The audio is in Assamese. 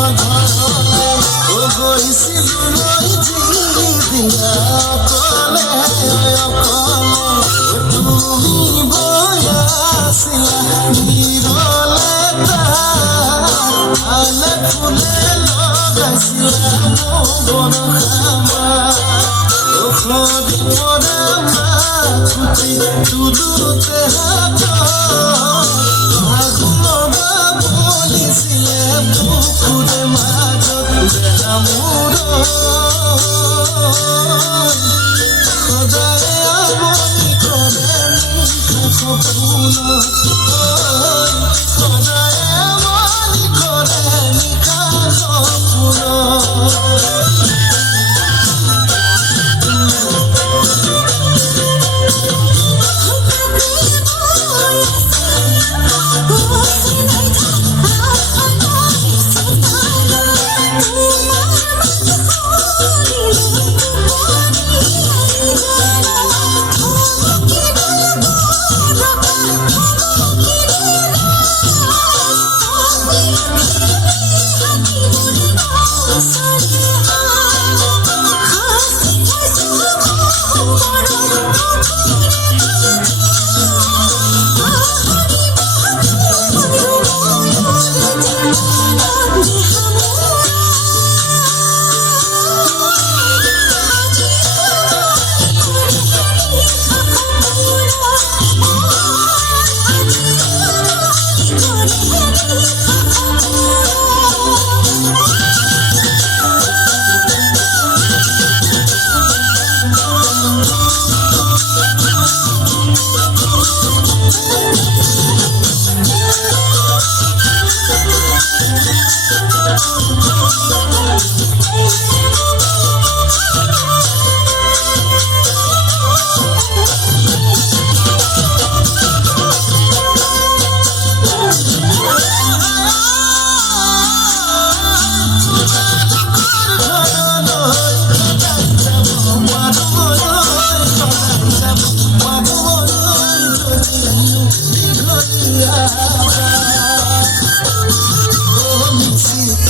ঘৰলে গৈছিলো লৈ যিদিনা অকলে অকলে তুমি বয়াছিলা নিৰলে আনে ফুলে লগাইছিলা মোৰ বনখামা ঔষধি পৰা মাথুতি তুলোতে হাত আগুনবা বলিছিলে বুকুৰে মাজত বেয়া মোৰ সদায় আমনি কৰে নিশা সপোনত সদায় আমনি কৰে নিশা সপোনত